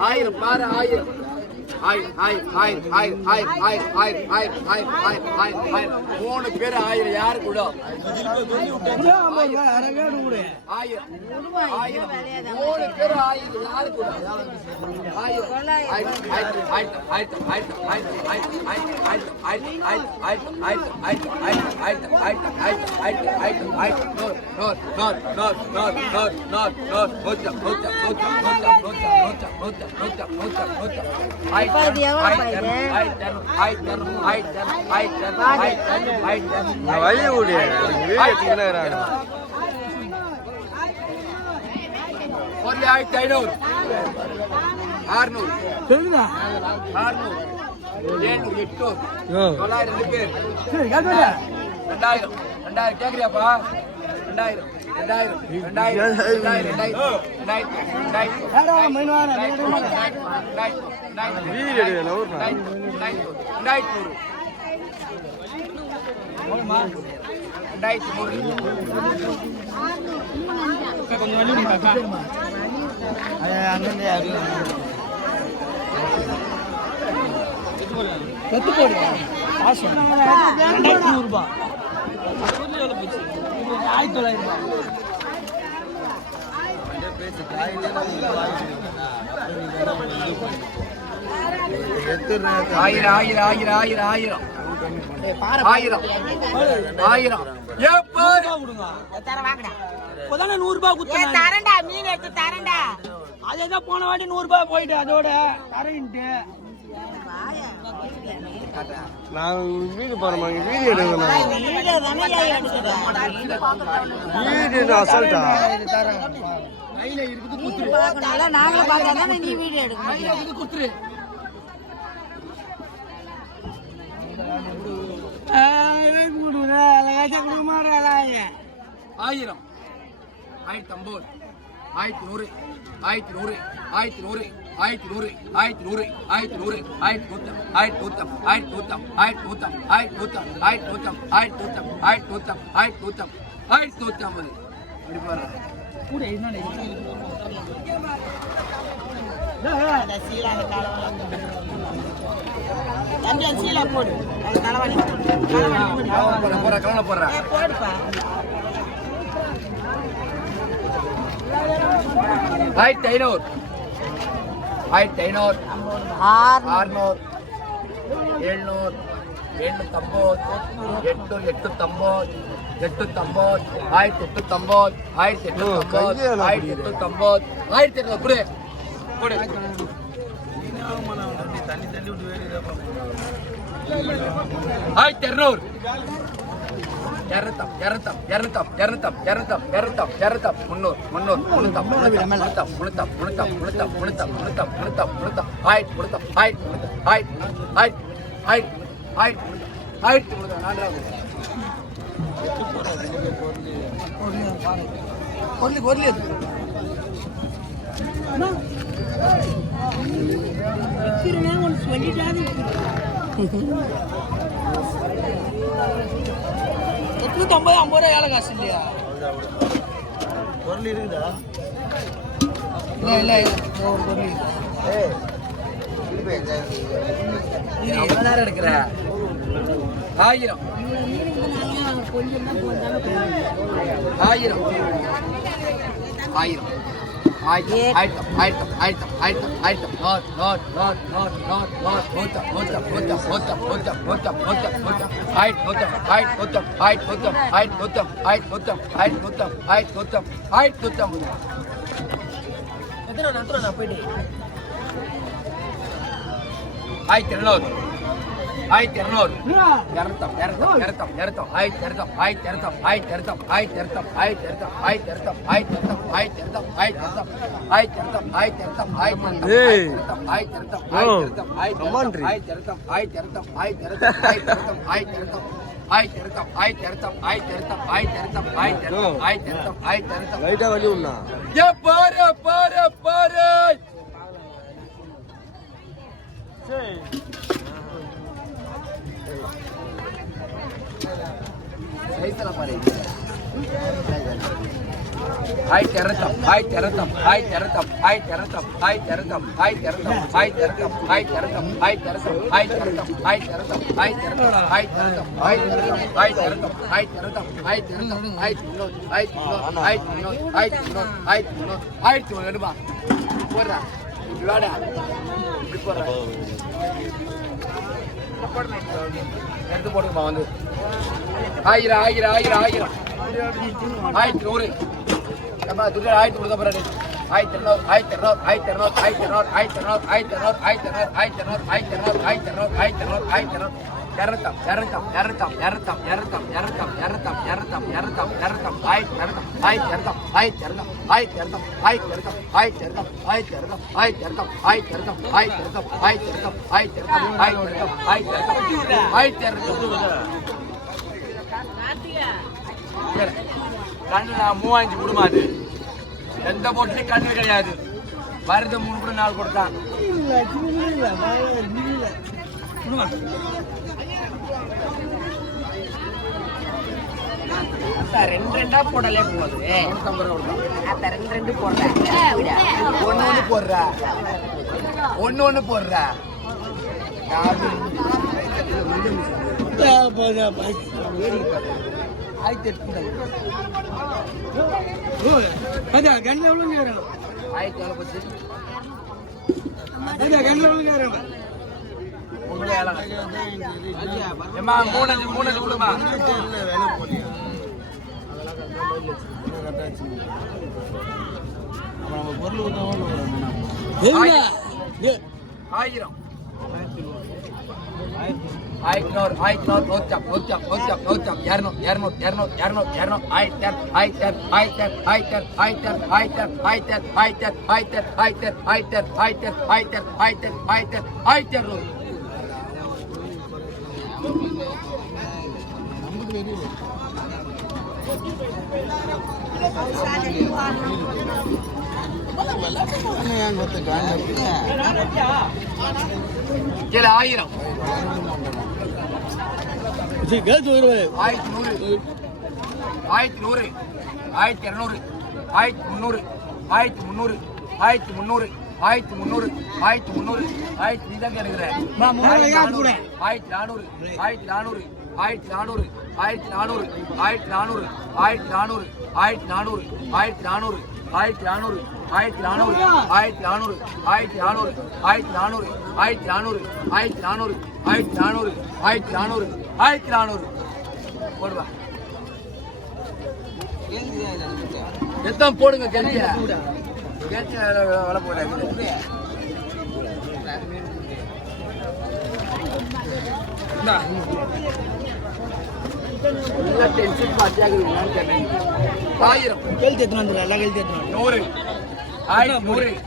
ஆயிரம் பாரு மூணு பேர் ஆயிரம் யாரு கூட மூணு பேர் ஆயிரம் யாரு கூட ஒரு 1500 600 700 900 பேர் 2000 கேக்குறியாப்பா 1000 மீன் எடுத்து தரண்டா. அதேதான் போன வாட்டி 100 ரூபாய் போயிட்டு அதோட தரேன்ட்டு நான் வீடு போறோம் வீடியோ எடுக்கணும் வீடியோ அசால்ட்டா நாங்களும் பார்த்தா நீ வீடியோ எடுக்க குத்துரு 1000 1100 1100 1100 1100 1100 1100 1100 $50 ஏழை காசு இல்லையா? பொருள் இருக்குதா? இல்ல எவ்வளவு நேரம் எடுக்கிற 1000 1000 லைட்டா வலி உண்ணா எடுத்து போட்டுமா வந்து 1000 100 நம்ம துட்டு 1000 கொடுக்க போறாரு 3000 கொடுமாது எந்த போட்டுலயும் கண்ணு கிடையாது வருது 3 கூட 4 கொடுத்தான் ரெண்டா போடலே போகுது 2 போடுறேன் ஒன்னு போடுற மூணு கொடுமா ஆயிரம் எத்தனை போடுங்க கேள்வியா வேலை போடாது டென்ஷன் பார்த்தியாக 1000 100 1000